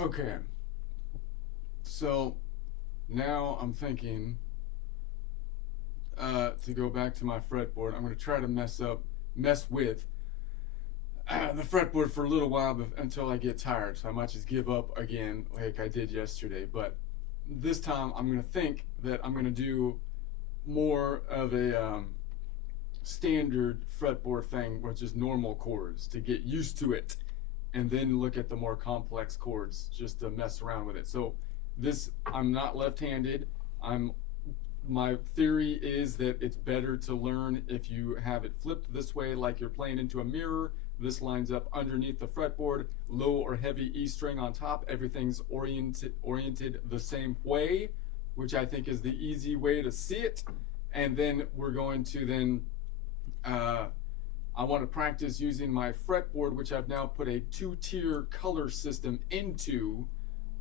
Okay, so now I'm thinking to go back to my fretboard. I'm going to try to mess with the fretboard for a little while until I get tired. So I might just give up again, like I did yesterday. But this time I'm going to think that I'm going to do more of a standard fretboard thing, which is normal chords, to get used to it, and then look at the more complex chords just to mess around with it. So this, I'm not left-handed. My theory is that it's better to learn if you have it flipped this way, like you're playing into a mirror. This lines up underneath the fretboard, low or heavy E string on top. Everything's oriented the same way, which I think is the easy way to see it. And then we're going to then I want to practice using my fretboard, which I've now put a two-tier color system into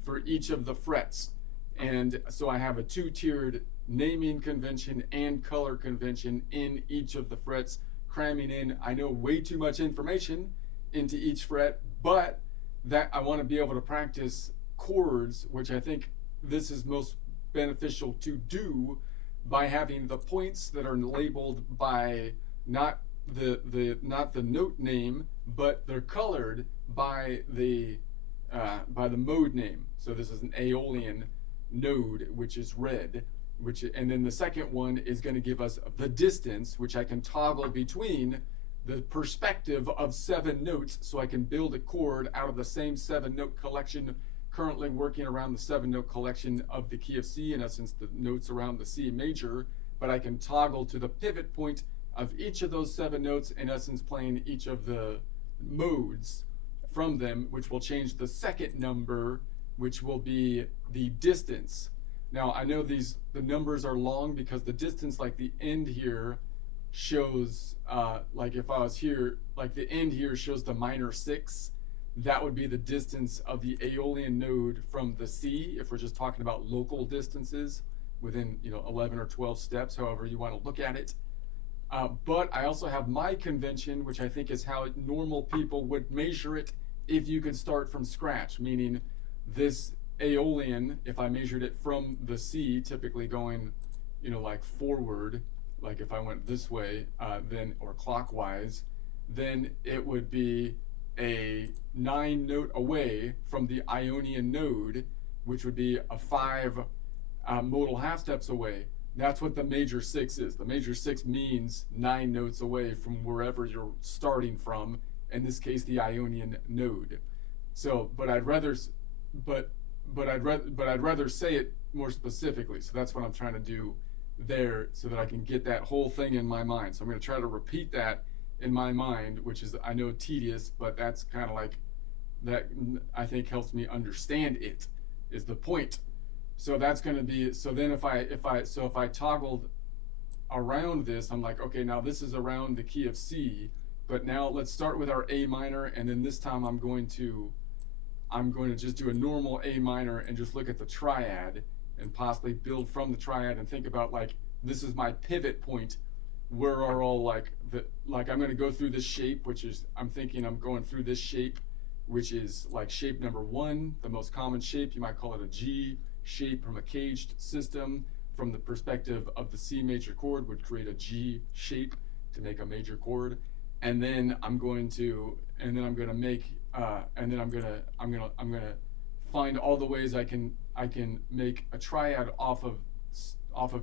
for each of the frets. And so I have a two-tiered naming convention and color convention in each of the frets, cramming in, I know, way too much information into each fret, but that I want to be able to practice chords, which I think this is most beneficial to do by having the points that are labeled by not the note name, but they're colored by the mode name. So this is an Aeolian node, which is red, and then the second one is going to give us the distance, which I can toggle between the perspective of 7 notes, so I can build a chord out of the same 7-note collection. Currently working around the 7-note collection of the key of C, in essence the notes around the C major, but I can toggle to the pivot point of each of those 7 notes, in essence playing each of the modes from them, which will change the second number, which will be the distance. Now I know the numbers are long because the distance, like the end here shows, like if I was here, like the end here shows the minor 6. That would be the distance of the Aeolian node from the C, if we're just talking about local distances within 11 or 12 steps, however you want to look at it. But I also have my convention, which I think is how normal people would measure it if you could start from scratch, meaning this Aeolian, if I measured it from the C, typically going, like forward, like if I went this way, then, or clockwise, then it would be a 9-note away from the Ionian node, which would be a 5 modal half steps away. That's what the major 6 is. The major 6 means 9 notes away from wherever you're starting from, in this case the Ionian node. So, but I'd rather say it more specifically. So that's what I'm trying to do there, so that I can get that whole thing in my mind. So I'm going to try to repeat that in my mind, which is, I know, tedious, but that's kind of like, that I think helps me understand it, is the point. So that's going to be, so then if I toggled around this, I'm like, okay, now this is around the key of C, but now let's start with our A minor, and then this time I'm going to just do a normal A minor and just look at the triad and possibly build from the triad and think about, like, this is my pivot point. Where are all, like I'm going to go through this shape, which is, I'm thinking I'm going through this shape, which is like shape number 1, the most common shape. You might call it a G shape from a caged system. From the perspective of the C major chord, would create a G shape to make a major chord. And then I'm going to find all the ways I can make a triad off of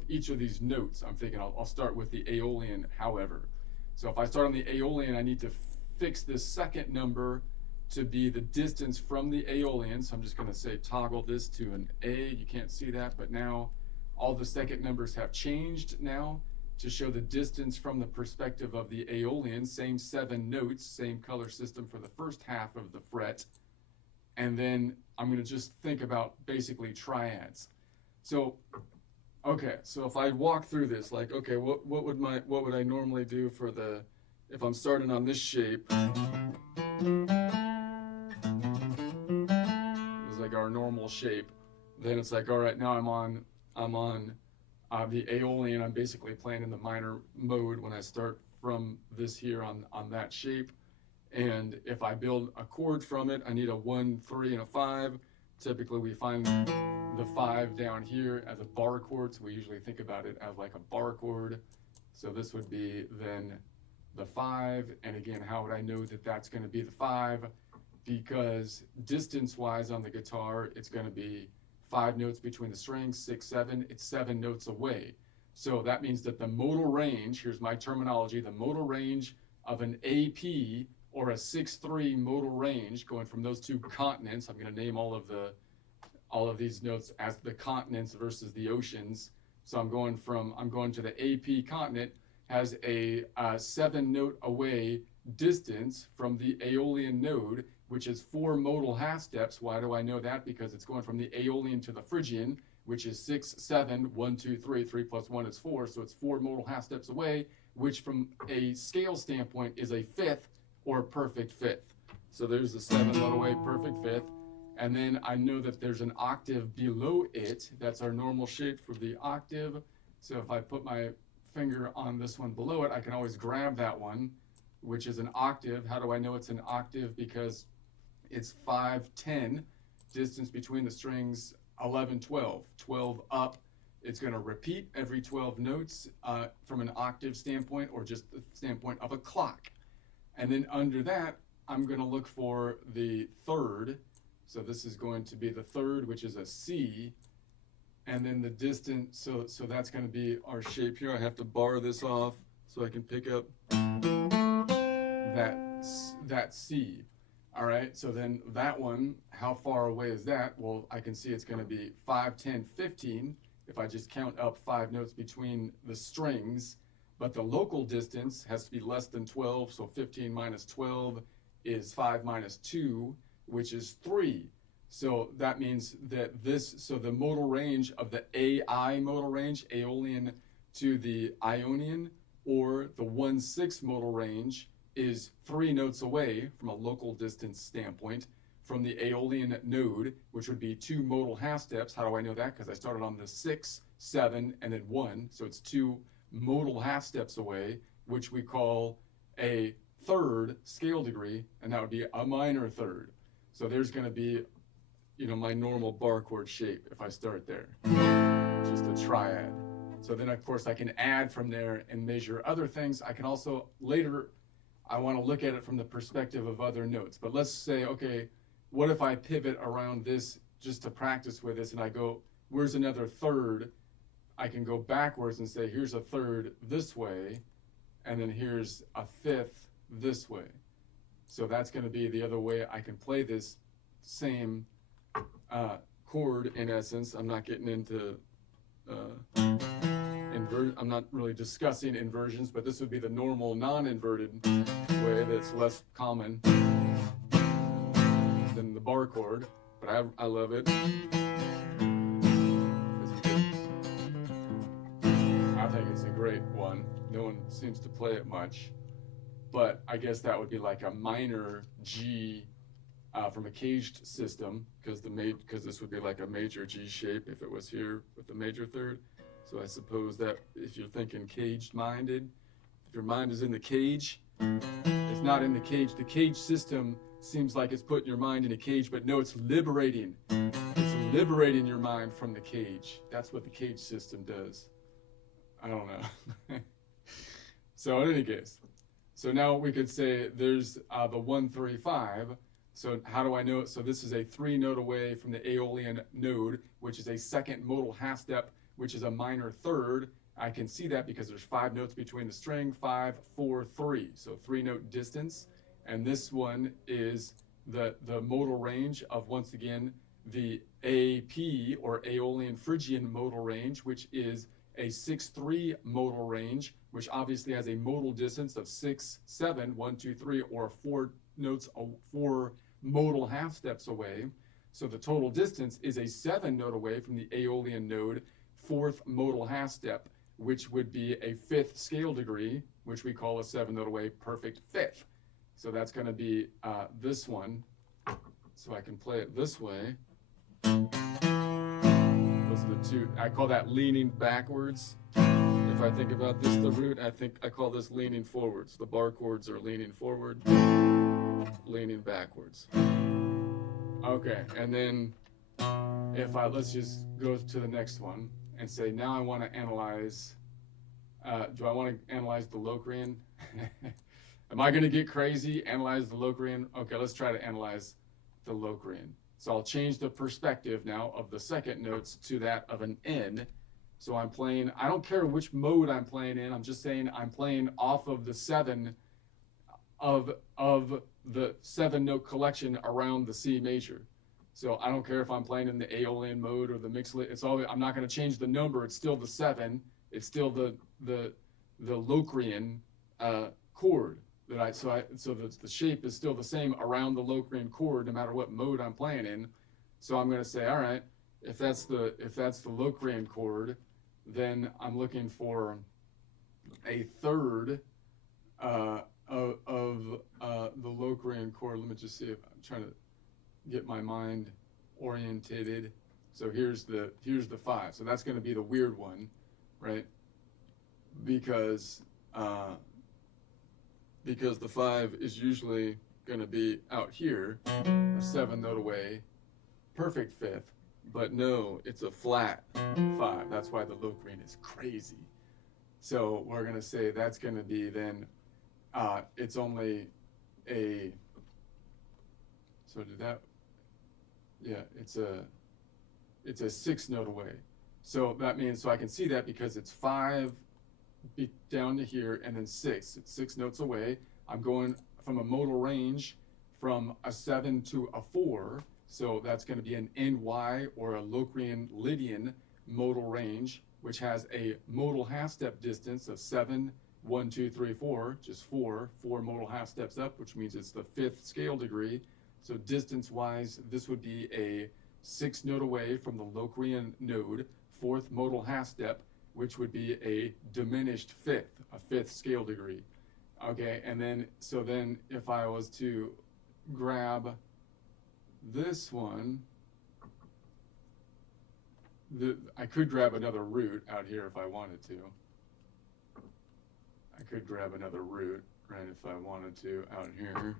each of these notes. I'm thinking I'll start with the Aeolian, however. So if I start on the Aeolian, I need to fix this second number to be the distance from the Aeolian. So I'm just going to say toggle this to an A. You can't see that, but now all the second numbers have changed now to show the distance from the perspective of the Aeolian. Same 7 notes, same color system for the first half of the fret. and then I'm going to just think about basically triads. So, okay, so if I walk through this, like, okay, what would I normally do for the, if I'm starting on this shape, it's like our normal shape, then it's like, all right, now I'm on the Aeolian. I'm basically playing in the minor mode when I start from this here on that shape. And if I build a chord from it, I need a 1, 3, and a 5. Typically, we find the 5 down here as a bar chord, so we usually think about it as like a bar chord. So this would be then the 5, and again, how would I know that that's going to be the 5? Because distance-wise on the guitar, it's going to be 5 notes between the strings, 6, 7, it's 7 notes away. So that means that the modal range, here's my terminology, the modal range of an AP or a 6/3 modal range going from those two continents. I'm going to name all of these notes as the continents versus the oceans. So I'm going to the AP continent, has a 7 note away distance from the Aeolian node, which is 4 modal half steps. Why do I know that? Because it's going from the Aeolian to the Phrygian, which is 6, 7, 1, 2, 3, 3 plus 1 is 4. So it's 4 modal half steps away, which from a scale standpoint is a fifth or perfect fifth. So there's the 7 note away perfect fifth. And then I know that there's an octave below it. That's our normal shape for the octave. So if I put my finger on this one below it, I can always grab that one, which is an octave. How do I know it's an octave? Because it's 5, 10, distance between the strings, 11, 12. 12 up, it's going to repeat every 12 notes from an octave standpoint or just the standpoint of a clock. And then under that, I'm going to look for the third. So this is going to be the third, which is a C. And then the distance, so that's going to be our shape here. I have to bar this off so I can pick up that C. All right, so then that one, how far away is that? Well, I can see it's going to be 5, 10, 15 if I just count up 5 notes between the strings. But the local distance has to be less than 12, so 15 minus 12 is 5 minus 2, which is 3. So that means that so the modal range of the AI modal range, Aeolian to the Ionian, or the 1/6 modal range is 3 notes away from a local distance standpoint from the Aeolian node, which would be 2 modal half steps. How do I know that? Because I started on the 6, 7, and then 1, so it's 2 modal half steps away, which we call a third scale degree, and that would be a minor third. So there's going to be, my normal bar chord shape if I start there, just a triad. So then, of course, I can add from there and measure other things. I can also later, I want to look at it from the perspective of other notes. But let's say, okay, what if I pivot around this just to practice with this, and I go, where's another third? I can go backwards and say, here's a third this way, and then here's a fifth this way. So that's going to be the other way I can play this same chord in essence. I'm not getting into I'm not really discussing inversions, but this would be the normal non-inverted way that's less common than the bar chord, but I love it. I think it's a great one. No one seems to play it much, but I guess that would be like a minor G from a caged system, because this would be like a major G shape if it was here with the major third. So I suppose that if you're thinking caged-minded, if your mind is in the cage, it's not in the cage. The cage system seems like it's putting your mind in a cage, but no, it's liberating. It's liberating your mind from the cage. That's what the cage system does. I don't know. So in any case, so now we could say there's the 1, 3, 5. So how do I know it? So this is a 3 note away from the Aeolian node, which is a second modal half step, which is a minor third. I can see that because there's 5 notes between the string, 5, 4, 3. So 3 note distance. And this one is the modal range of, once again, the AP or Aeolian Phrygian modal range, which is a 6/3 modal range, which obviously has a modal distance of 6, 7, 1, 2, 3, or 4 notes, 4 modal half steps away. So the total distance is a 7 note away from the Aeolian node, 4th modal half step, which would be a 5th scale degree, which we call a 7 note away perfect 5th. So that's going to be this one. So I can play it this way. Those are the two. I call that leaning backwards. If I think about this, the root, I call this leaning forwards. The bar chords are leaning forward, leaning backwards. Okay, and then let's just go to the next one and say, now I want to analyze, do I want to analyze the Locrian? Am I going to get crazy, analyze the Locrian? Okay, let's try to analyze the Locrian. So I'll change the perspective now of the second notes to that of an N. So I'm playing, I don't care which mode I'm playing in, I'm just saying I'm playing off of the 7 of the 7 note collection around the C major. So I don't care if I'm playing in the Aeolian mode or the mixed, I'm not going to change the number, it's still the 7, it's still the Locrian chord so the shape is still the same around the Locrian chord no matter what mode I'm playing in. So I'm going to say, all right, if that's the Locrian chord, then I'm looking for a third of the Locrian chord. Let me just see if I'm trying to get my mind orientated. So here's the 5. So that's going to be the weird one, right? Because the 5 is usually going to be out here, a 7 note away, perfect 5th. But no, it's a flat 5. That's why the Locrian is crazy. So we're going to say that's going to be then, it's only a, so did that, yeah, it's a 6 note away. So that means, so I can see that because it's 5 down to here and then 6. It's 6 notes away. I'm going from a modal range from a 7 to a 4. So that's going to be an NY or a Locrian Lydian modal range, which has a modal half step distance of 7, 1, 2, 3, 4, just 4 modal half steps up, which means it's the 5th scale degree. So distance wise, this would be a 6 note away from the Locrian node, 4th modal half step, which would be a diminished 5th, a 5th scale degree. Okay, and then, so then if I was to grab this one, I could grab another root out here if I wanted to. I could grab another root, right, if I wanted to out here.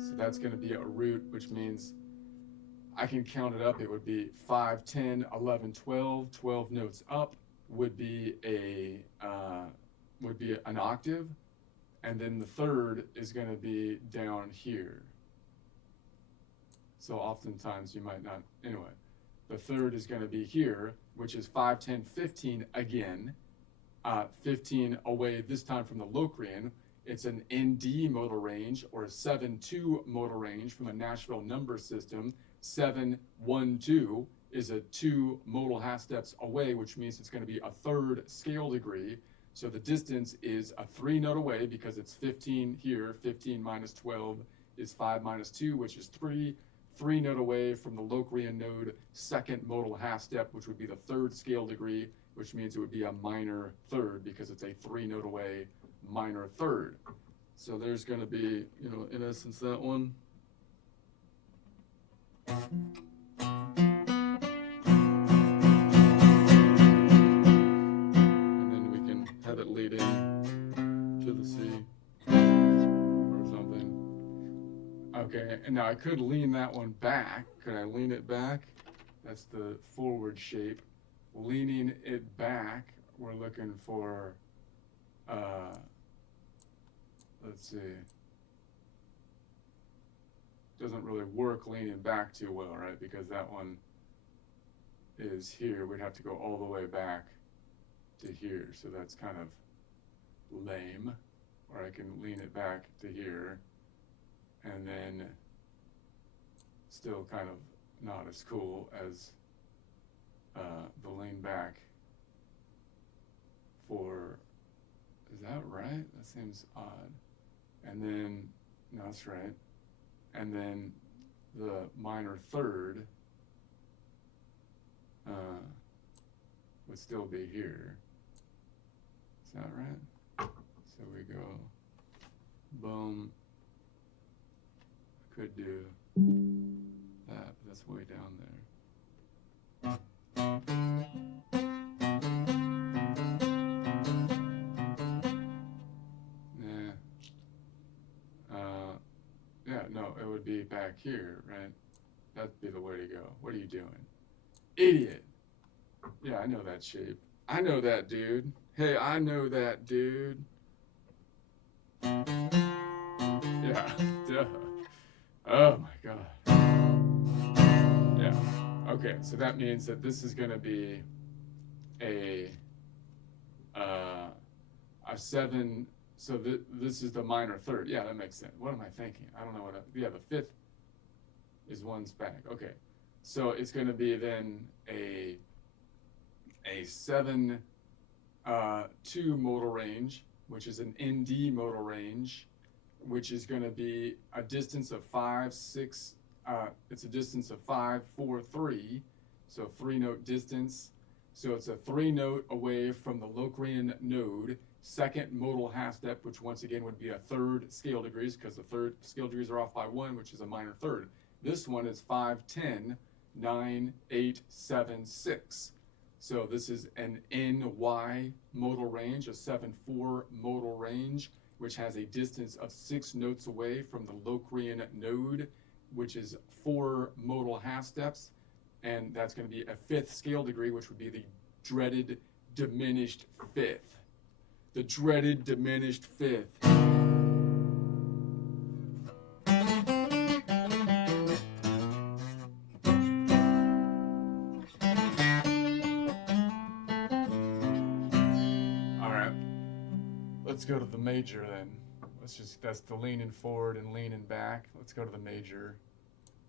So that's going to be a root, which means I can count it up. It would be 5, 10, 11, 12. 12 notes up would be an octave, and then the third is going to be down here. So oftentimes you might not, anyway, the third is going to be here, which is 5, 10, 15 again, 15 away this time from the Locrian. It's an ND modal range or a 7-2 modal range from a Nashville number system. 7, 1, 2 is a 2 modal half steps away, which means it's going to be a 3rd scale degree. So the distance is a 3 note away because it's 15 here. 15 minus 12 is 5 minus 2, which is 3. 3 note away from the Locrian node, 2nd modal half step, which would be the 3rd scale degree, which means it would be a minor 3rd because it's a 3 note away minor 3rd. So there's going to be, in essence, that one. And then we can have it lead in to the C or something. Okay, and now I could lean that one back. Could I lean it back? That's the forward shape. Leaning it back, we're looking for, let's see. Doesn't really work leaning back too well, right? Because that one is here. We'd have to go all the way back to here. So that's kind of lame. Or I can lean it back to here. And then still kind of not as cool as the lean back for Is that right? That seems odd. And then, no, that's right. And then the minor third would still be here. Is that right? So we go, boom. I could do that, but that's way down there. Yeah, no, it would be back here, right? That'd be the way to go. What are you doing? Idiot! Yeah, I know that shape. I know that, dude. Hey, I know that, dude. Yeah, duh. Oh my god. Yeah. Okay, so that means that this is going to be a 7. So this is the minor third. Yeah, that makes sense. What am I thinking? I don't know yeah, the fifth is one's back. Okay, so it's going to be then a 7 2 modal range, which is an ND modal range, which is going to be a distance of 5 6. It's a distance of 5 4 3, so 3-note distance. So it's a 3-note away from the Locrian node. Second modal half step, which once again would be a third scale degrees, because the third scale degrees are off by 1, which is a minor third. This one is 5 10 9 8 7 6. So this is an NY modal range, a 7 4 modal range, which has a distance of 6 notes away from the Locrian node, which is 4 modal half steps, and that's going to be a 5th scale degree, which would be the dreaded diminished 5th. The dreaded diminished 5th. All right, let's go to the major then. That's the leaning forward and leaning back. Let's go to the major,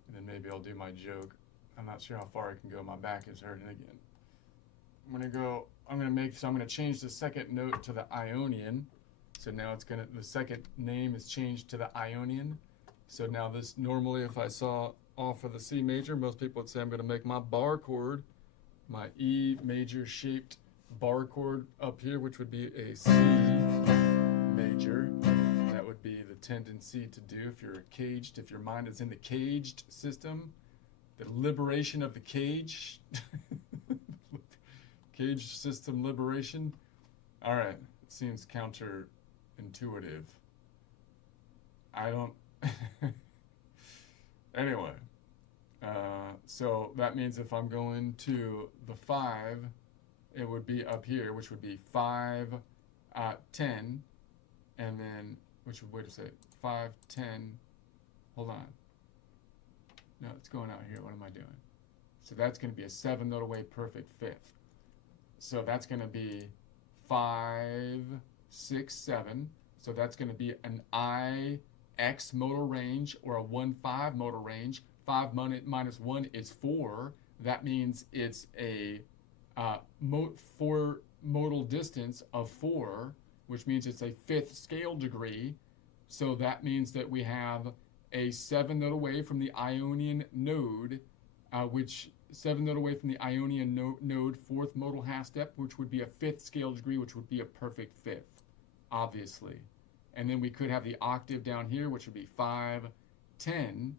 and then maybe I'll do my joke. I'm not sure how far I can go. My back is hurting again. I'm gonna change the second note to the Ionian. So now the second name is changed to the Ionian. So now this, normally if I saw off of the C major, most people would say I'm gonna make my bar chord, my E major shaped bar chord up here, which would be a C major. That would be the tendency to do if you're caged, if your mind is in the caged system, the liberation of the cage. Cage system liberation. All right, it seems counterintuitive. I don't. Anyway, so that means if I'm going to the 5, it would be up here, which would be 5 10, and then which would, wait a second, 5 10. Hold on. No, it's going out here. What am I doing? So that's going to be a 7 note away perfect 5th. So that's going to be 5 6 7. So that's going to be an IX modal range or a 1 5 modal range. 5 minus 1 is 4. That means it's a 4 modal distance of 4, which means it's a 5th scale degree. So that means that we have a 7 note away from the Ionian node, which 7 note away from the Ionian node, 4th modal half step, which would be a 5th scale degree, which would be a perfect 5th, obviously. And then we could have the octave down here, which would be 5 10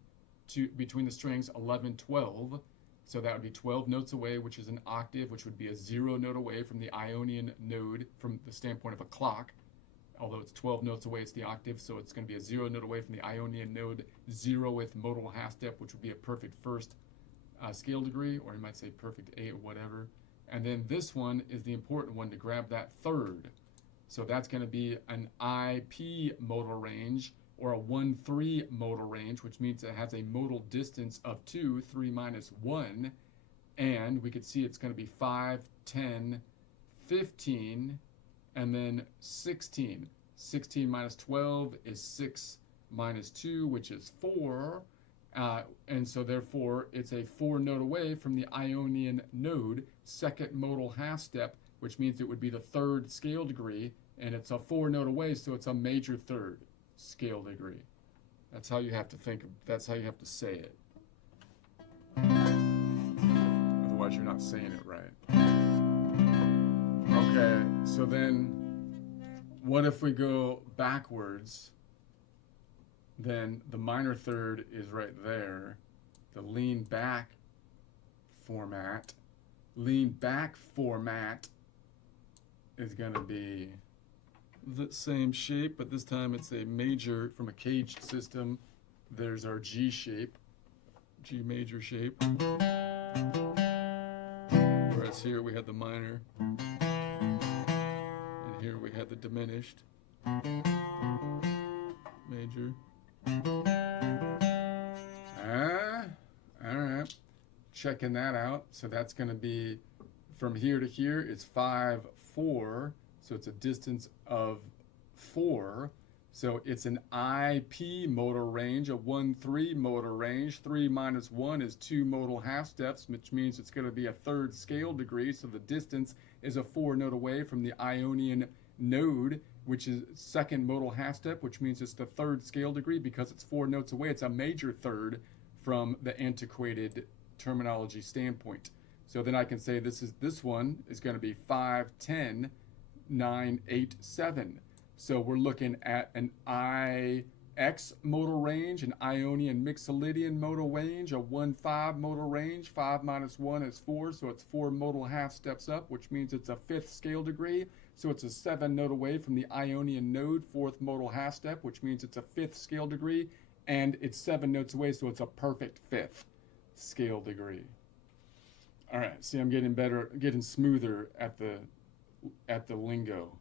between the strings 11 12. So that would be 12 notes away, which is an octave, which would be a 0 note away from the Ionian node from the standpoint of a clock. Although it's 12 notes away, it's the octave, so it's going to be a 0 note away from the Ionian node, 0th modal half step, which would be a perfect 1st scale degree, or you might say perfect 8 or whatever. And then this one is the important one to grab that 3rd. So that's going to be an IP modal range, or a 1 3 modal range, which means it has a modal distance of 2, 3 minus 1. And we could see it's going to be 5 10 15, and then 16. 16 minus 12 is 6 minus 2, which is 4. And so therefore, it's a 4 note away from the Ionian node, 2nd modal half step, which means it would be the 3rd scale degree. and it's a 4 note away, so it's a major third scale degree. That's how you have to think of, that's how you have to say it. Otherwise you're not saying it right. Okay, so then what if we go backwards? Then the minor third is right there. The lean back format is going to be the same shape, but this time it's a major from a caged system. There's our G shape, G major shape. Whereas here we had the minor, and here we had the diminished major. All right, checking that out. So that's going to be from here to here. It's 5, 4. So it's a distance of 4. So it's an IP modal range, a 1-3 modal range. 3 minus 1 is 2 modal half steps, which means it's going to be a third scale degree. So the distance is a 4 note away from the Ionian node, which is second modal half step, which means it's the third scale degree because it's 4 notes away. It's a major third from the antiquated terminology standpoint. So then I can say this one is going to be 5, 10, 9, 8, 7. So we're looking at an IX modal range, an Ionian Mixolydian modal range, a 1-5 modal range. 5 minus 1 is 4, so it's 4 modal half steps up, which means it's a 5th scale degree. So it's a 7 note away from the Ionian node, 4th modal half step, which means it's a 5th scale degree, and it's 7 notes away, so it's a perfect 5th scale degree. All right, see, I'm getting better, getting smoother at the lingo.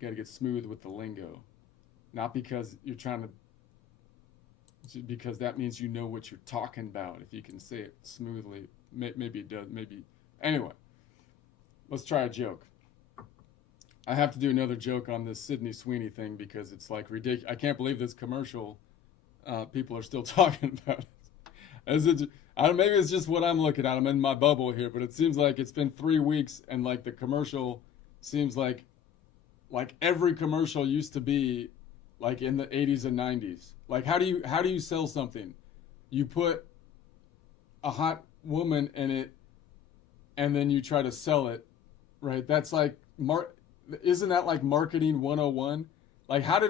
Got to get smooth with the lingo, not because you're trying to, because that means you know what you're talking about. If you can say it smoothly, maybe it does. Maybe anyway. Let's try a joke. I have to do another joke on this Sydney Sweeney thing because it's like ridiculous. I can't believe this commercial. People are still talking about it. I don't, maybe it's just what I'm looking at. I'm in my bubble here, but it seems like it's been 3 weeks and like the commercial seems like every commercial used to be like in the 80s and 90s. Like how do you sell something? You put a hot woman in it and then you try to sell it, right? That's like isn't that like marketing 101? Like I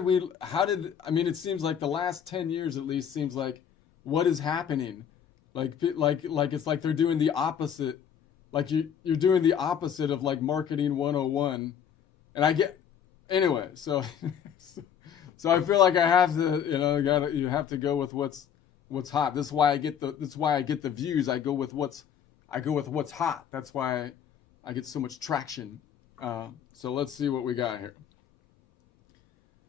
mean it seems like the last 10 years at least seems like what is happening? Like it's like they're doing the opposite. Like you're doing the opposite of like marketing 101. And I get anyway, so I feel like I have to, you have to go with what's hot. That's why I get the views. I go with what's hot. That's why I get so much traction. So let's see what we got here.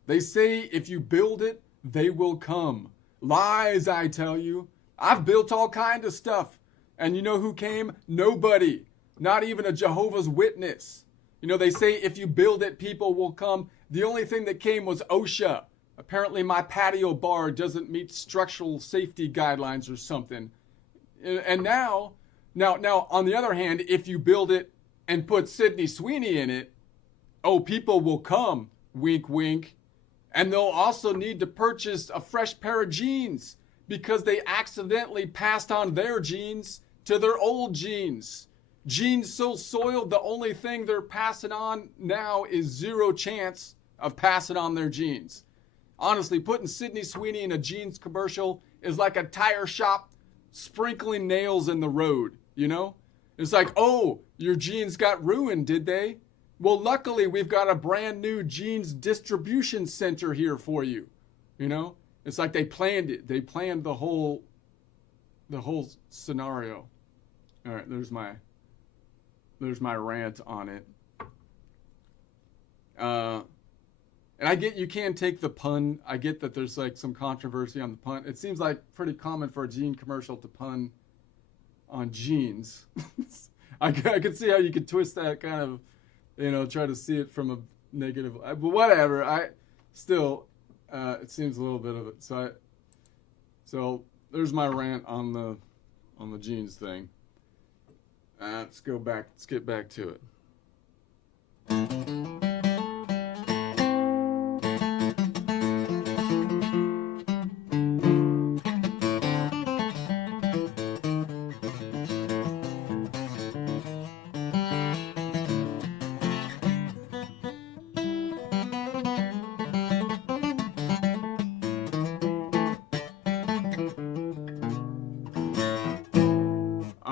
They say if you build it, they will come. Lies, I tell you. I've built all kinds of stuff. And you know who came? Nobody. Not even a Jehovah's Witness. They say if you build it, people will come. The only thing that came was OSHA. Apparently my patio bar doesn't meet structural safety guidelines or something. And now, on the other hand, if you build it and put Sydney Sweeney in it, people will come. Wink, wink. And they'll also need to purchase a fresh pair of jeans because they accidentally passed on their jeans to their old jeans. Jeans so soiled, the only thing they're passing on now is zero chance of passing on their jeans. Honestly, putting Sydney Sweeney in a jeans commercial is like a tire shop sprinkling nails in the road, It's like, oh, your jeans got ruined, did they? Well, luckily, we've got a brand new jeans distribution center here for you. It's like they planned it. They planned the whole scenario. All right, there's my rant on it. And I get you can take the pun. I get that there's like some controversy on the pun. It seems like pretty common for a jean commercial to pun on jeans. I could see how you could twist that kind of, try to see it from a negative. But whatever. It seems a little bit of it. So there's my rant on the jeans thing. Let's get back to it.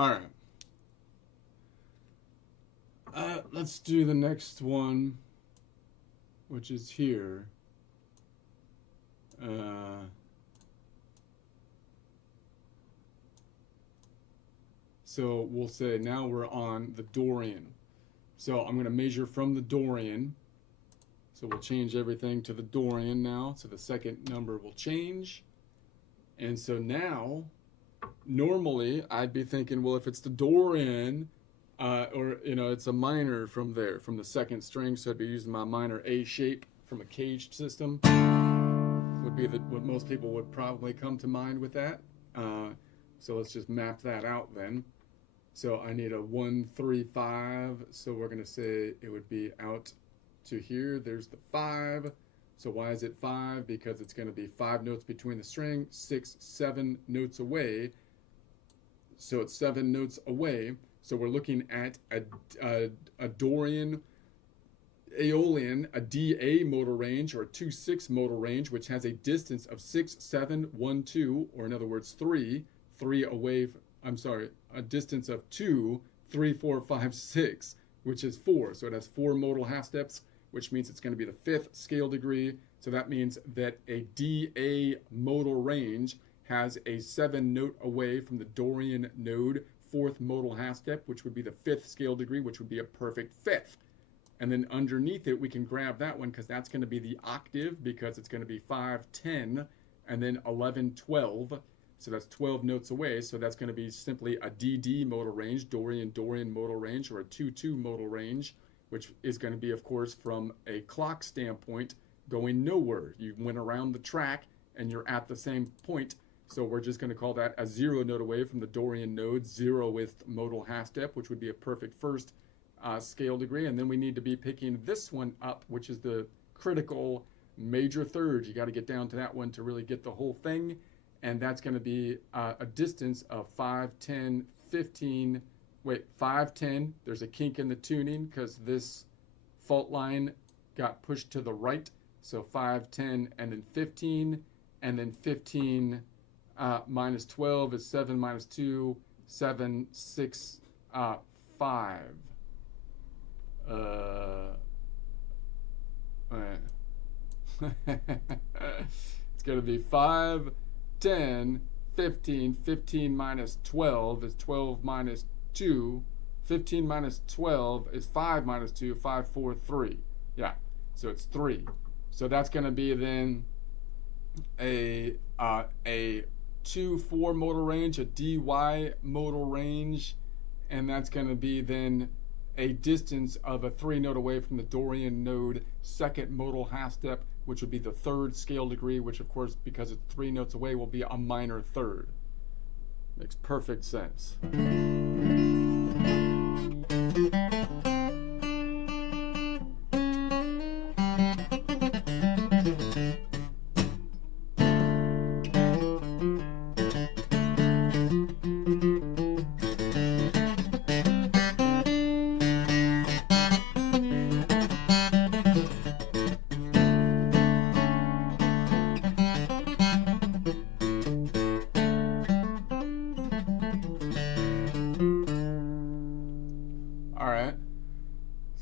All right. Let's do the next one, which is here. So we'll say now we're on the Dorian. So I'm going to measure from the Dorian. So we'll change everything to the Dorian now. So the second number will change. And so now, normally I'd be thinking, well, if it's the Dorian, or it's a minor from there, from the second string, so I'd be using my minor A shape from a caged system. Would be what most people would probably come to mind with that. So let's just map that out then. So I need a 1, 3, 5. So we're going to say it would be out to here. There's the 5. So why is it 5? Because it's going to be 5 notes between the string, 6, 7 notes away. So it's 7 notes away. So we're looking at a Dorian Aeolian, a DA modal range or a 2-6 modal range, which has a distance of 6, 7, 1, 2, or in other words 3 away. A distance of 2, 3, 4, 5, 6, which is 4. So it has 4 modal half steps, which means it's going to be the 5th scale degree. So that means that a DA modal range has a 7 note away from the Dorian node, 4th modal half step, which would be the 5th scale degree, which would be a perfect 5th. And then underneath it, we can grab that one because that's going to be the octave, because it's going to be 5, 10, and then 11, 12. So that's 12 notes away. So that's going to be simply a DD modal range, Dorian modal range, or a 2-2 modal range, which is going to be, of course, from a clock standpoint, going nowhere. You went around the track and you're at the same point. So we're just going to call that a 0 note away from the Dorian node, 0th modal half step, which would be a perfect first scale degree. And then we need to be picking this one up, which is the critical major third. You got to get down to that one to really get the whole thing. And that's going to be a distance of 5, 10, 15. Wait, 5, 10. There's a kink in the tuning because this fault line got pushed to the right. So 5, 10, and then 15. And then 15 minus 12 is 7 minus 2, 7, 6, 5. It's going to be 5, 10, 15. 15 minus 12 is 12 minus 2. 15 minus 12 is 5 minus 2, 5, 4, 3. Yeah, so it's 3. So that's going to be then a 2-4 modal range, a DY modal range, and that's going to be then a distance of a 3 note away from the Dorian node, 2nd modal half step, which would be the 3rd scale degree, which of course, because it's 3 notes away, will be a minor 3rd. Makes perfect sense.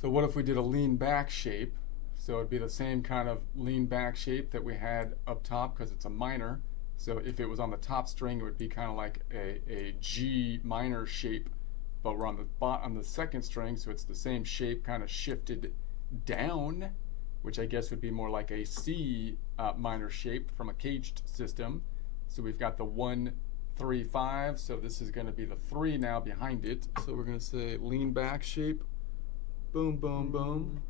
So what if we did a lean back shape? So it'd be the same kind of lean back shape that we had up top because it's a minor. So if it was on the top string, it would be kind of like a G minor shape, but we're on the second string, so it's the same shape kind of shifted down, which I guess would be more like a C minor shape from a caged system. So we've got the 1, 3, 5. So this is going to be the 3 now behind it. So we're going to say lean back shape. Boom, boom, boom.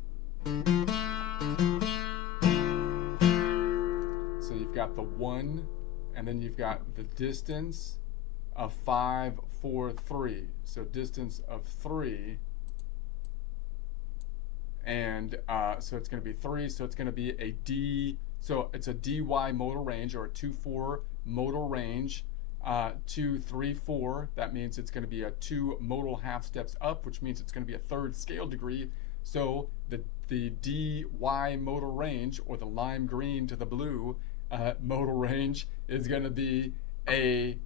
So you've got the 1, and then you've got the distance of 5, 4, 3. So distance of 3. And so it's going to be 3. So it's going to be a D. So it's a DY modal range, or a 2-4 modal range. 2, 3, 4. That means it's going to be a 2 modal half steps up, which means it's going to be a 3rd scale degree. So the DY modal range, or the lime green to the blue modal range, is going to be a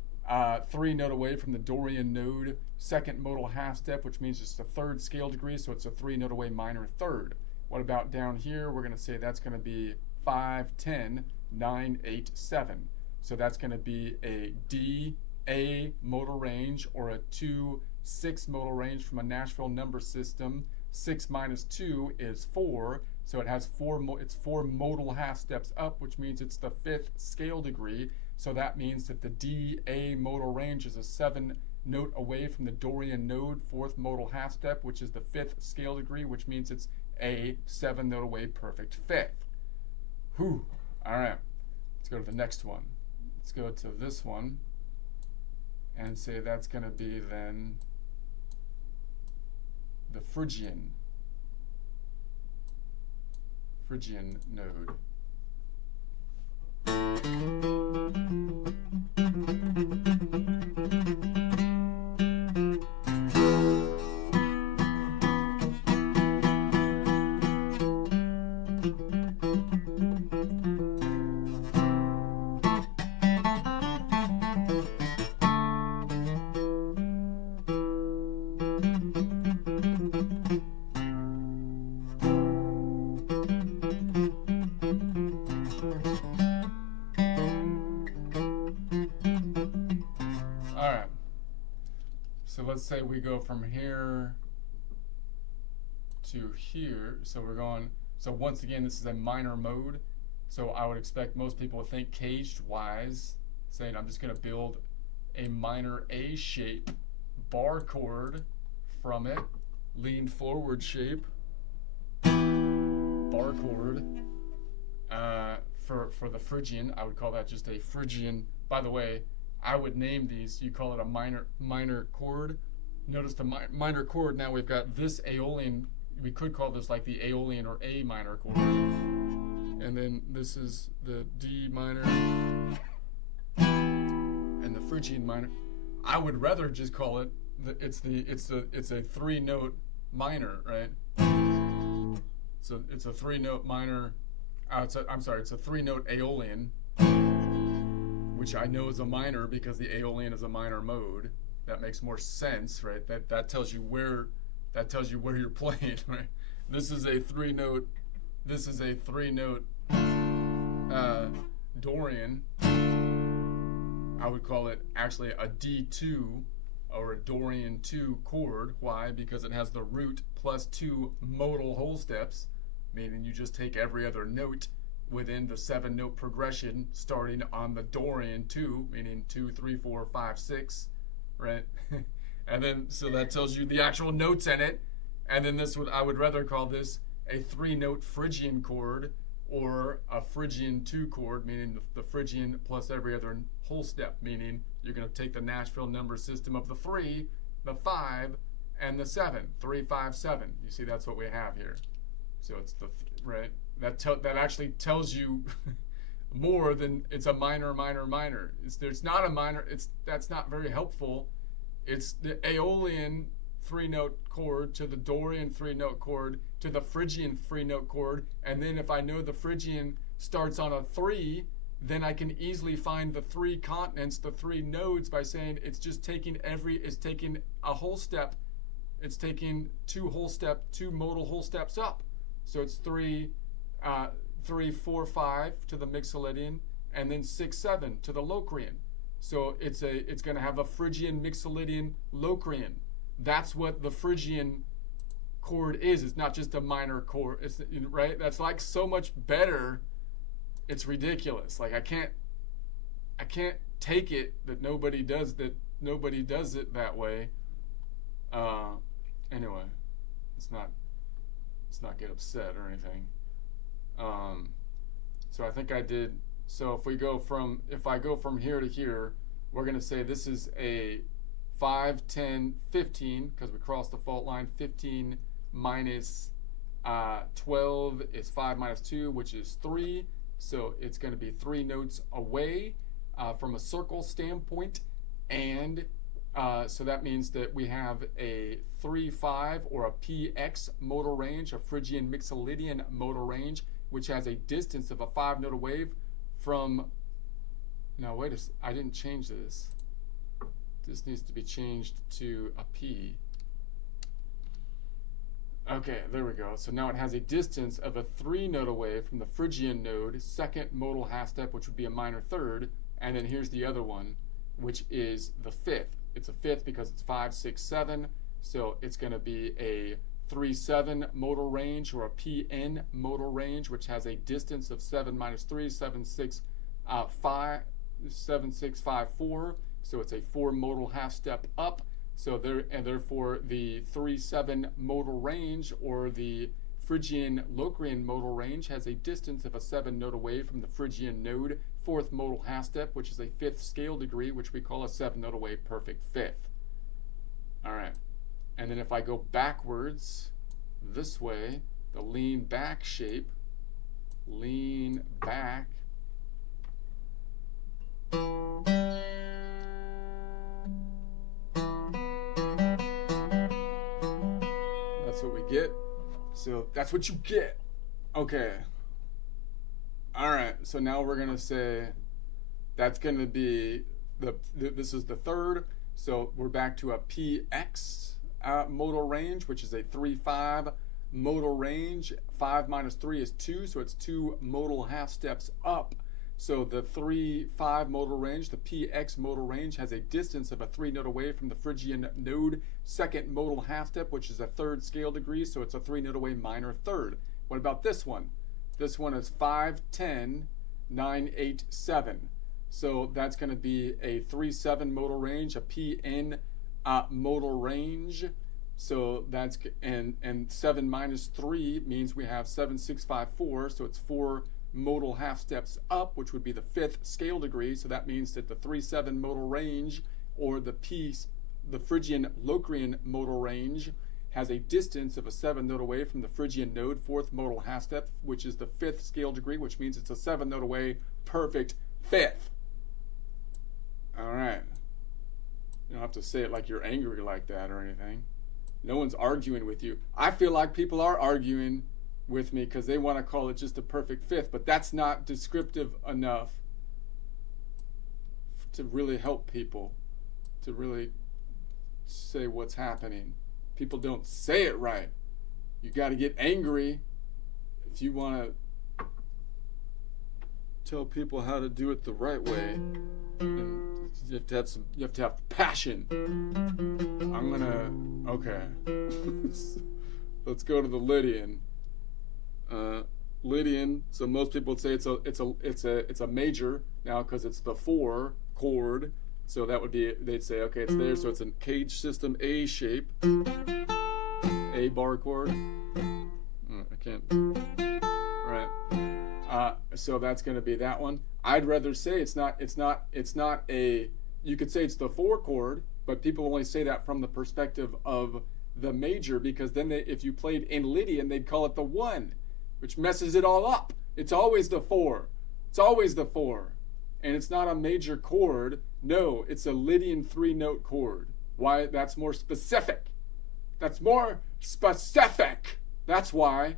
3 note away from the Dorian node second modal half step, which means it's the third scale degree, so it's a 3 note away minor third. What about down here? We're going to say that's going to be 5, 10, 9, 8, 7. So that's going to be a D, A modal range, or a 2, 6 modal range from a Nashville number system. 6 minus 2 is 4, so it has it's 4 modal half steps up, which means it's the 5th scale degree. So that means that the D-A modal range is a 7 note away from the Dorian node 4th modal half step, which is the 5th scale degree, which means it's a 7 note away perfect 5th. Whew. All right, let's go to the next one. Let's go to this one and say that's going to be then the Phrygian node. So let's say we go from here to here. So we're going, so once again, this is a minor mode. So I would expect most people to think caged wise, saying I'm just going to build a minor A shape bar chord from it, lean forward shape, bar chord. For the Phrygian, I would call that just a Phrygian. By the way, I would name these, you call it a minor chord. Notice the minor chord, now we've got this Aeolian, we could call this like the Aeolian or A minor chord. And then this is the D minor and the Phrygian minor. I would rather just call it, it's a 3 note minor, right? So it's a 3 note minor, it's a 3 note Aeolian, which I know is a minor because the Aeolian is a minor mode. That makes more sense, right? That tells you where you're playing, right? This is a 3 note Dorian. I would call it actually a D2 or a Dorian 2 chord. Why? Because it has the root plus 2 modal whole steps, meaning you just take every other note within the 7 note progression starting on the Dorian 2, meaning 2, 3, 4, 5, 6, right? And then, so that tells you the actual notes in it. And then I would rather call this a 3 note Phrygian chord or a Phrygian 2 chord, meaning the Phrygian plus every other whole step, meaning you're going to take the Nashville number system of the 3, the 5, and the 7, 3, 5, 7. You see, that's what we have here. So it's right? That actually tells you more than it's a minor. There's not a minor. That's not very helpful. It's the Aeolian 3 note chord to the Dorian 3 note chord to the Phrygian 3 note chord, and then if I know the Phrygian starts on a 3, then I can easily find the 3 continents, the 3 nodes, by saying it's just taking taking a whole step. It's taking 2 modal whole steps up. So it's 3, 4, 5 to the Mixolydian, and then 6, 7 to the Locrian. So it's going to have a Phrygian, Mixolydian, Locrian. That's what the Phrygian chord is. It's not just a minor chord. It's right. That's like so much better. It's ridiculous. Like I can't take it that nobody does it that way. Anyway, let's not get upset or anything. So I think I did. So if I go from here to here, we're going to say this is a 5, 10, 15, because we crossed the fault line. 15 minus 12 is 5 minus 2, which is 3. So it's going to be 3 notes away from a circle standpoint. And so that means that we have a 3, 5 or a PX modal range, a Phrygian Mixolydian modal range, which has a distance of a 5 note away from, no, wait a second, I didn't change this. This needs to be changed to a P. Okay, there we go. So now it has a distance of a 3 note away from the Phrygian node, second modal half step, which would be a minor third. And then here's the other one, which is the fifth. It's a fifth because it's 5, 6, 7. So it's going to be a 3-7 modal range, or a PN modal range, which has a distance of 7 minus 3, 7, 6, 5, 7, 6, 5, 4. So it's a 4 modal half step up. So therefore the 3-7 modal range, or the Phrygian Locrian modal range, has a distance of a 7 note away from the Phrygian node, fourth modal half step, which is a fifth scale degree, which we call a 7 note away perfect fifth. All right. And then if I go backwards this way, the lean back shape, lean back, that's what we get. So that's what you get. Okay. All right. So now we're going to say that's going to be this is the third. So we're back to a PX modal range, which is a 3-5 modal range. 5 minus 3 is 2, so it's 2 modal half steps up. So the 3-5 modal range, the PX modal range, has a distance of a 3 note away from the Phrygian node, second modal half step, which is a third scale degree, so it's a 3 note away minor third. What about this one? This one is 5, 10, 9, 8, 7. So that's going to be a 3-7 modal range, a PN modal range. So that's, and 7 minus 3 means we have 7, 6, 5, 4. So it's 4 modal half steps up, which would be the fifth scale degree. So that means that the 3-7 modal range, or the Phrygian Locrian modal range, has a distance of a 7 note away from the Phrygian node, fourth modal half step, which is the fifth scale degree, which means it's a 7 note away perfect fifth. All right. You don't have to say it like you're angry like that or anything. No one's arguing with you. I feel like people are arguing with me because they want to call it just a perfect fifth, but that's not descriptive enough to really help people, to really say what's happening. People don't say it right. You got to get angry if you want to tell people how to do it the right way. And you have to have passion. Okay. Let's go to the Lydian. Lydian. So most people would say it's a major now because it's the 4 chord. So that would be, they'd say, okay, it's there. So it's a cage system A shape, A bar chord. I can't. All right. So that's going to be that one. I'd rather say it's not a. You could say it's the 4 chord, but people only say that from the perspective of the major, because then if you played in Lydian, they'd call it the 1, which messes it all up. It's always the 4. It's always the 4. And it's not a major chord. No, it's a Lydian 3-note chord. Why? That's more specific. That's more specific. That's why.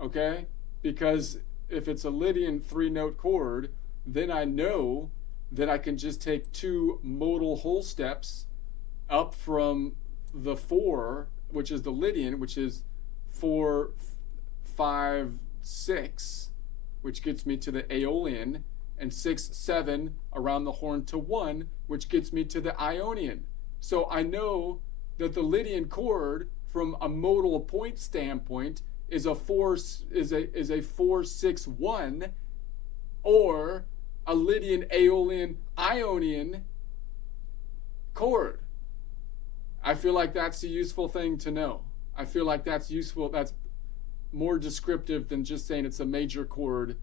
Okay? Because if it's a Lydian 3-note chord, then I know that I can just take 2 modal whole steps up from the 4, which is the Lydian, which is 4, 5, 6, which gets me to the Aeolian, and 6, 7 around the horn to 1, which gets me to the Ionian. So I know that the Lydian chord, from a modal point standpoint, is a 4, 6, 1, or a Lydian, Aeolian, Ionian chord. I feel like that's a useful thing to know. I feel like that's useful. That's more descriptive than just saying it's a major chord.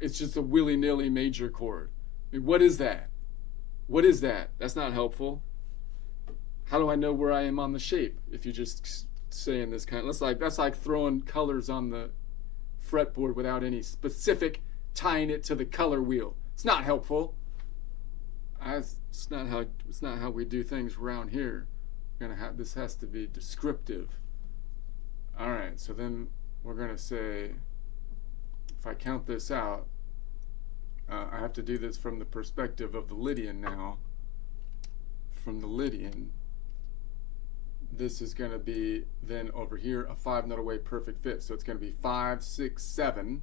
It's just a willy-nilly major chord. I mean, what is that? What is that? That's not helpful. How do I know where I am on the shape if you just saying this kind of, that's like throwing colors on the fretboard without any specific tying it to the color wheel. It's not helpful. It's not how we do things around here. This has to be descriptive. All right, so then we're gonna say, if I count this out, I have to do this from the perspective of the Lydian now. from the Lydian, this is going to be then over here a 5 note away perfect fifth. So it's going to be 5, 6, 7,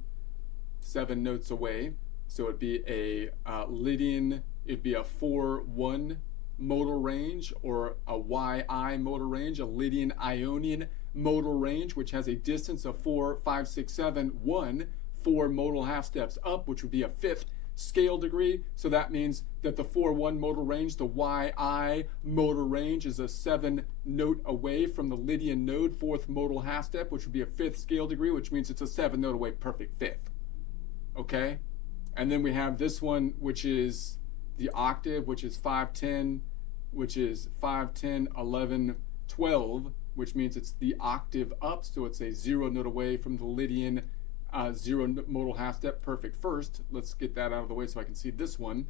7 notes away. So it'd be a Lydian, it'd be a 4-1 modal range, or a YI modal range, a Lydian Ionian modal range, which has a distance of 4, 5, 6, 7, 1, 4 modal half steps up, which would be a fifth scale degree. So that means that the 4-1 modal range, the YI modal range, is a 7 note away from the Lydian node, fourth modal half step, which would be a fifth scale degree, which means it's a 7 note away perfect fifth. Okay? And then we have this one, which is the octave, which is 5, 10, which is 5, 10, 11, 12, which means it's the octave up, so it's a 0 note away from the Lydian 0 modal half step perfect first. Let's get that out of the way so I can see this one.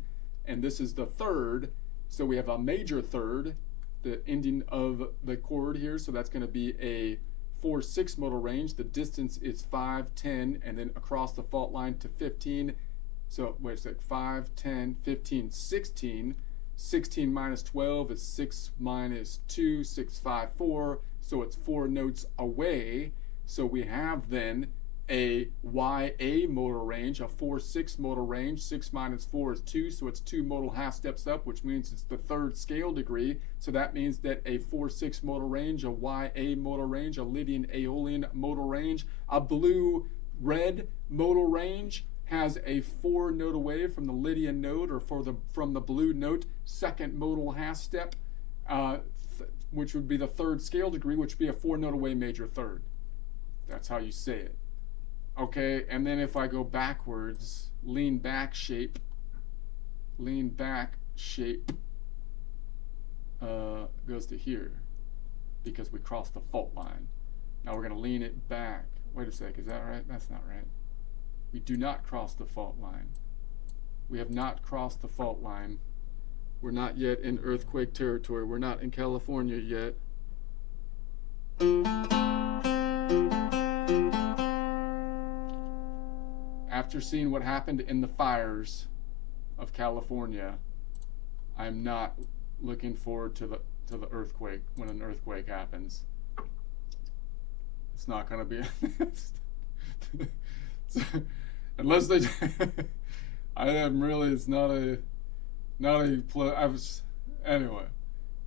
And this is the third, so we have a major third, the ending of the chord here, so that's going to be a 4-6 modal range. The distance is 5, 10, and then across the fault line to 15. So wait a sec, 5, 10, 15, 16. 16 minus 12 is 6 minus 2, 6, 5, 4. So it's 4 notes away. So we have then a YA modal range, a 4-6 modal range. 6 minus 4 is 2, so it's 2 modal half steps up, which means it's the third scale degree. So that means that a 4-6 modal range, a YA modal range, a Lydian Aeolian modal range, a blue-red modal range has a 4 note away from the Lydian node, or from the blue note, second modal half step, which would be the third scale degree, which would be a 4 note away major third. That's how you say it. Okay, and then if I go backwards, lean back shape goes to here, because we crossed the fault line. Now we're going to lean it back. Wait a sec, is that right? That's not right. We do not cross the fault line. We have not crossed the fault line. We're not yet in earthquake territory. We're not in California yet. After seeing what happened in the fires of California, I'm not looking forward to the earthquake when an earthquake happens. It's not going to be unless they I am really, it's not a anyway.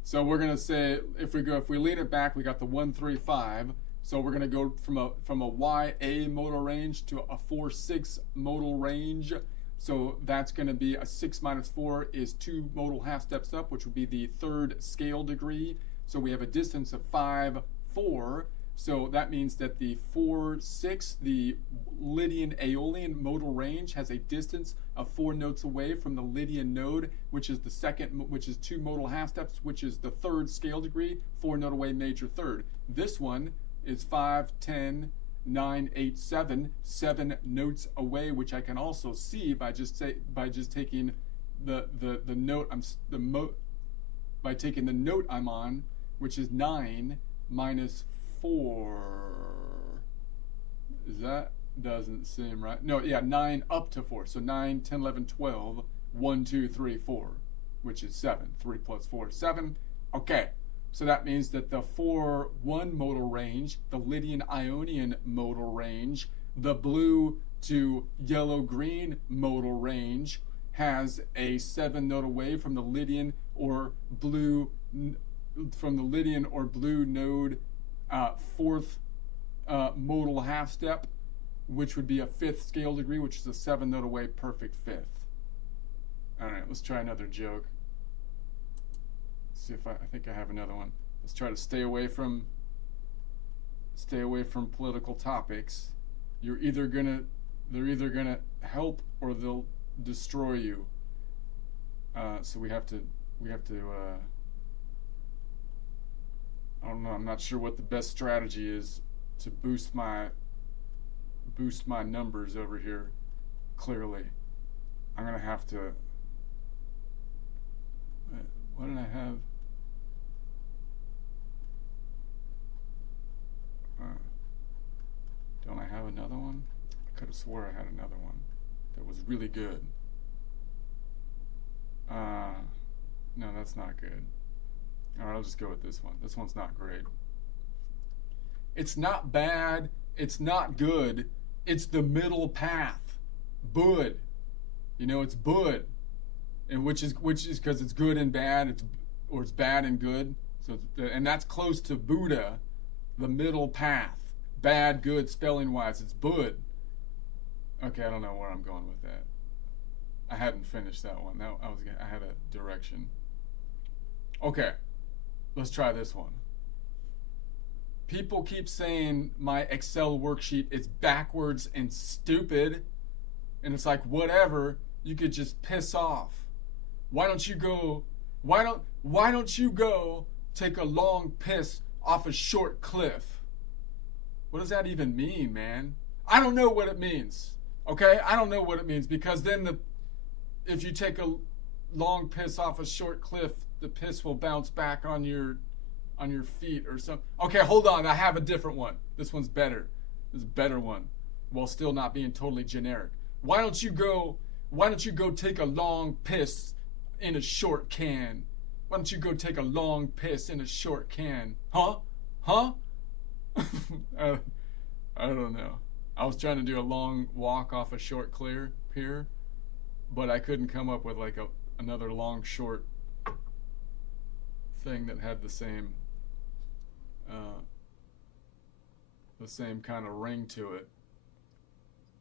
So we're going to say, if we lean it back, we got the 1, 3, 5. So we're going to go from a YA modal range to a 4-6 modal range. So that's going to be a 6 minus 4 is 2 modal half steps up, which would be the third scale degree. So we have a distance of 5, 4. So that means that the 4-6, the Lydian Aeolian modal range, has a distance of 4 notes away from the Lydian node, which is the second, which is 2 modal half steps, which is the third scale degree, 4 note away major third. This one is 5, 10, 9, 8, 7, 7 notes away, which I can also see by just taking the note by taking the note I'm on, which is 9 minus 4. That doesn't seem right. No, yeah, 9 up to 4. So 9, 10, 11, 12, 1, 2, 3, 4, which is 7. 3 plus 4 is 7. Okay. So that means that the 4-1 modal range, the Lydian Ionian modal range, the blue to yellow-green modal range has a 7 note away from the Lydian or blue node, fourth modal half step, which would be a 5th scale degree, which is a 7 note away perfect 5th. All right, let's try another joke. See if I think I have another one. Let's try to stay away from political topics. They're either gonna help or they'll destroy you. So we have to I don't know, I'm not sure what the best strategy is to boost my numbers over here. Clearly I'm gonna have to, what did I have? Don't I have another one? I could have swore I had another one that was really good. No, that's not good. All right, I'll just go with this one. This one's not great. It's not bad. It's not good. It's the middle path. Bud. You know, it's bud. And which is because it's good and bad, it's bad and good. So and that's close to Buddha, the middle path. Bad, good, spelling wise, it's bud. Okay, I don't know where I'm going with that. I hadn't finished that one. I had a direction. Okay, let's try this one. People keep saying my Excel worksheet is backwards and stupid, and it's like, whatever. You could just piss off. Why don't you go take a long piss off a short cliff? What does that even mean, man? I don't know what it means. Okay? I don't know what it means, because then if you take a long piss off a short cliff, the piss will bounce back on your feet or something. Okay, hold on. I have a different one. This one's better. This is a better one, while still not being totally generic. Why don't you go take a long piss in a short can? Why don't you go take a long piss in a short can? Huh? I don't know. I was trying to do a long walk off a short pier, but I couldn't come up with like another long short thing that had the same kind of ring to it.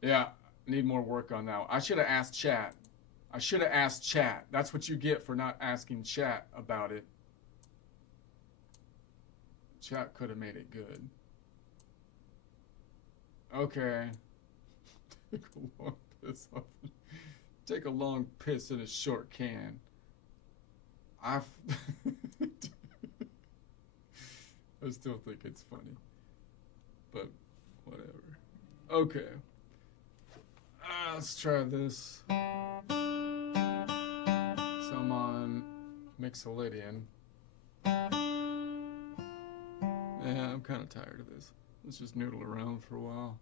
Yeah, need more work on that. I should have asked chat. That's what you get for not asking chat about it. Chat could have made it good. Okay. Take a long piss in a short can. I still think it's funny, but whatever. Okay. Let's try this. So I'm on Mixolydian. Yeah, I'm kind of tired of this. Let's just noodle around for a while.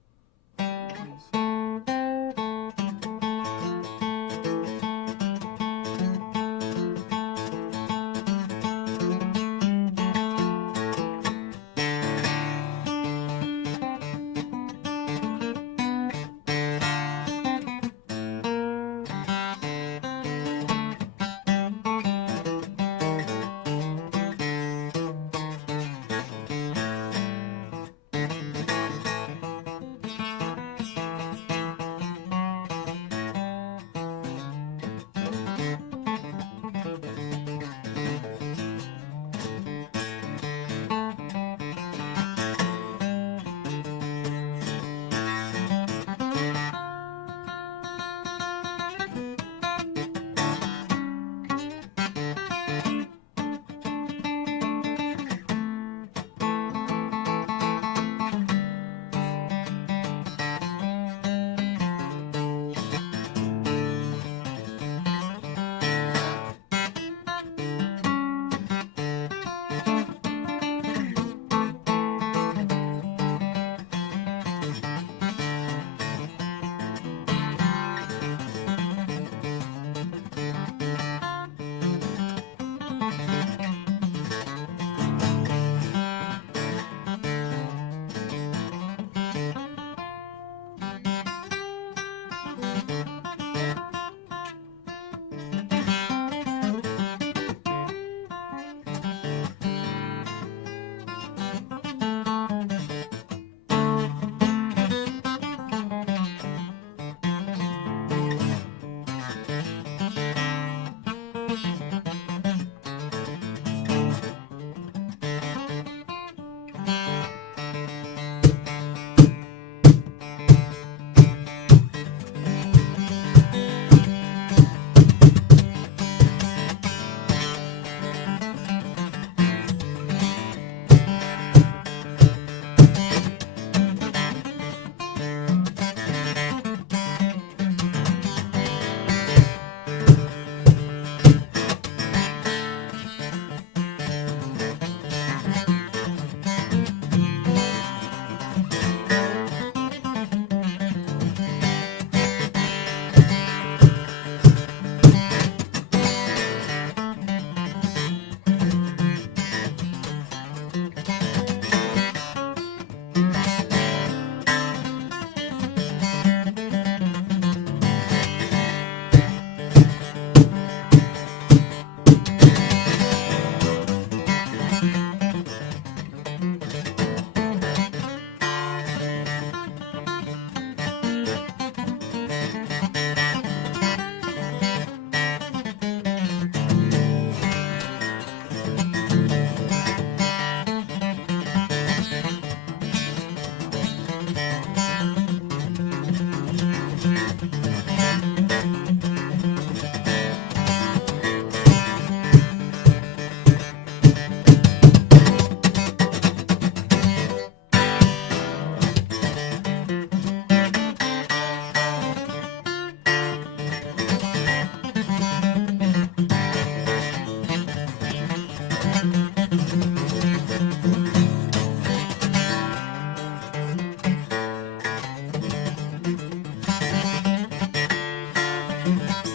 Bye.